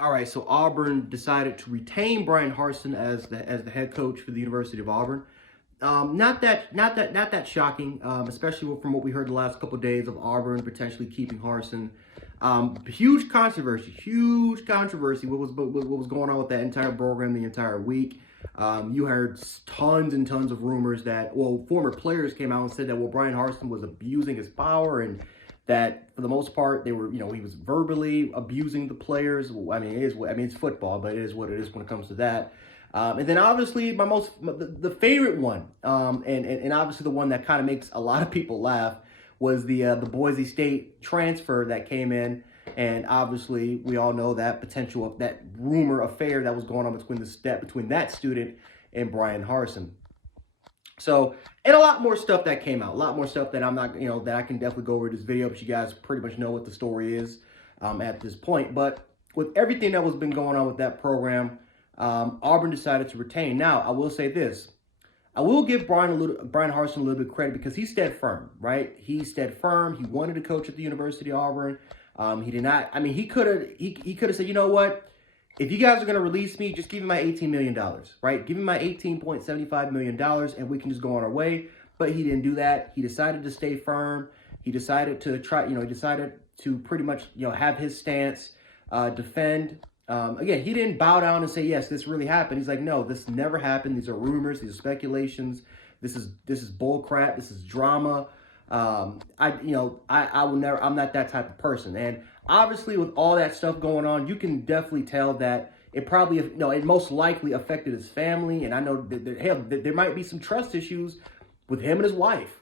All right, so Auburn decided to retain Bryan Harsin as the head coach for the University of Auburn. Not that shocking, especially from what we heard the last couple of days of Auburn potentially keeping Harsin. Huge controversy. What was going on with that entire program the entire week? You heard tons and tons of rumors that, well, former players came out and said that, well, Bryan Harsin was abusing his power and that for the most part they were, he was verbally abusing the players. I mean, it's football, but it is what it is when it comes to that. And then obviously the favorite one, and obviously the one that kind of makes a lot of people laugh was the Boise State transfer that came in. And obviously we all know that potential of that rumor affair that was going on between that student and Bryan Harsin. So, and a lot more stuff that came out, a lot more stuff that I'm not, that I can definitely go over this video, but you guys pretty much know what the story is at this point. But with everything that was been going on with that program, Auburn decided to retain. Now, I will say this. I will give Bryan Harsin a little bit of credit because he stood firm, right? He stood firm. He wanted to coach at the University of Auburn. He did not, he could have said, you know what? If you guys are going to release me, just give me my $18 million, right? Give me my $18.75 million and we can just go on our way. But he didn't do that. He decided to stay firm. He decided to try, he decided to pretty much, have his stance, defend. Again, he didn't bow down and say, yes, this really happened. He's like, no, this never happened. These are rumors. These are speculations. This is bull crap. This is drama. I will never, I'm not that type of person. And obviously with all that stuff going on, you can definitely tell that it probably, it most likely affected his family. And I know that there might be some trust issues with him and his wife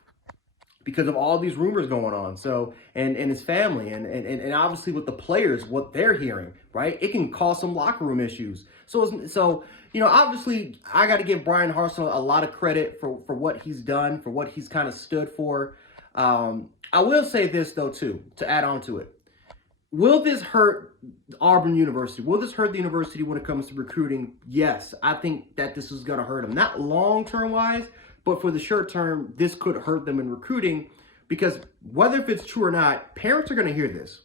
because of all these rumors going on. So, and his family and obviously with the players, what they're hearing, right? It can cause some locker room issues. So, obviously I got to give Bryan Harsin a lot of credit for what he's done, for what he's kind of stood for. I will say this though, too, to add on to it. Will this hurt Auburn University? Will this hurt the university when it comes to recruiting? Yes, I think that this is going to hurt them. Not long-term wise, but for the short term, this could hurt them in recruiting because whether if it's true or not, parents are going to hear this.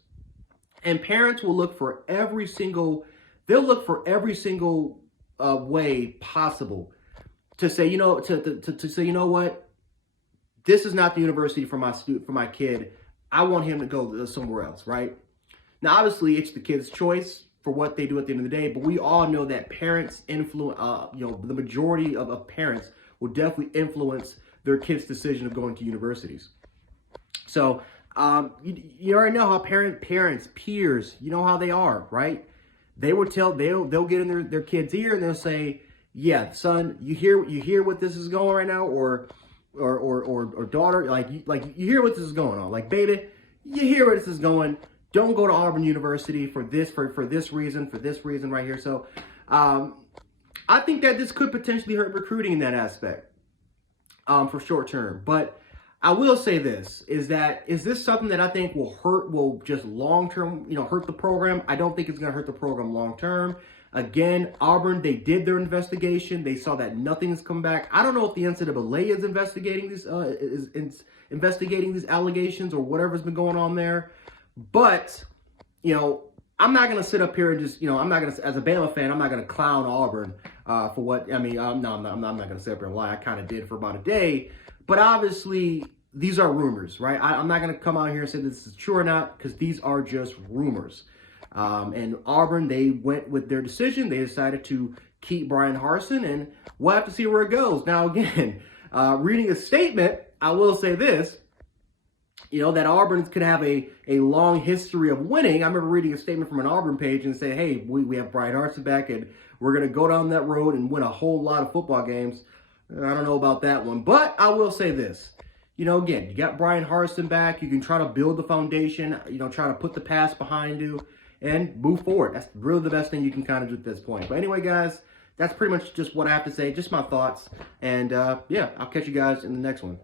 And parents will look for every single way possible to say, to say, you know what? This is not the university for my kid. I want him to go somewhere else, right? Now, obviously, it's the kid's choice for what they do at the end of the day, but we all know that parents influence, the majority of parents will definitely influence their kids' decision of going to universities. So, you already know how parents, peers, you know how they are, right? They'll get in their kid's ear and they'll say, yeah, son, you hear what this is going right now, or daughter, like you hear what this is going on. Like, baby, you hear where this is going. Don't go to Auburn University for this reason right here. So I think that this could potentially hurt recruiting in that aspect for short term. But I will say this, is this something that I think will just long term, hurt the program? I don't think it's going to hurt the program long term. Again, Auburn, they did their investigation. They saw that nothing's come back. I don't know if the NCAA is investigating these allegations or whatever's been going on there. But, I'm not going to sit up here and just, I'm not going to, as a Bama fan, I'm not going to clown Auburn for what, I'm not going to sit up here and lie. I kind of did for about a day. But obviously, these are rumors, right? I'm not going to come out here and say this is true or not because these are just rumors. And Auburn, they went with their decision. They decided to keep Bryan Harsin, and we'll have to see where it goes. Now, again, reading a statement, I will say this, that Auburn could have a long history of winning. I remember reading a statement from an Auburn page and say, hey, we have Bryan Harsin back, and we're going to go down that road and win a whole lot of football games. I don't know about that one, but I will say this. Again, you got Bryan Harsin back. You can try to build the foundation, try to put the past behind you and move forward. That's really the best thing you can kind of do at this point. But anyway, guys, that's pretty much just what I have to say, just my thoughts. And yeah, I'll catch you guys in the next one.